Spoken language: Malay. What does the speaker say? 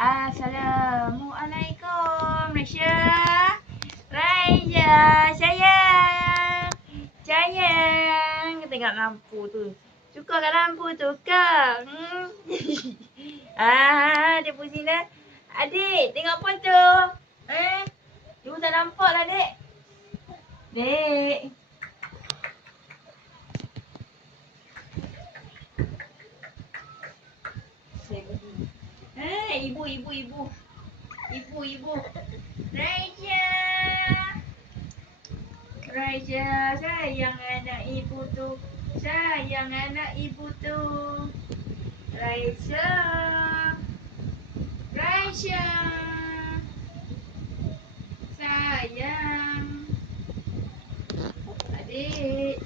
Assalamualaikum Malaysia. Raja sayang. Sayang. Tengok lampu tu. Suka kat lampu tu kak. Dia pusing dah. Adik, tengok apa tu? Ibu tak nampak lah dek. Dek. Ibu. Raja. Raja, sayang anak ibu tu. Sayang anak ibu tu. Raja. Raja. Sayang. Adik.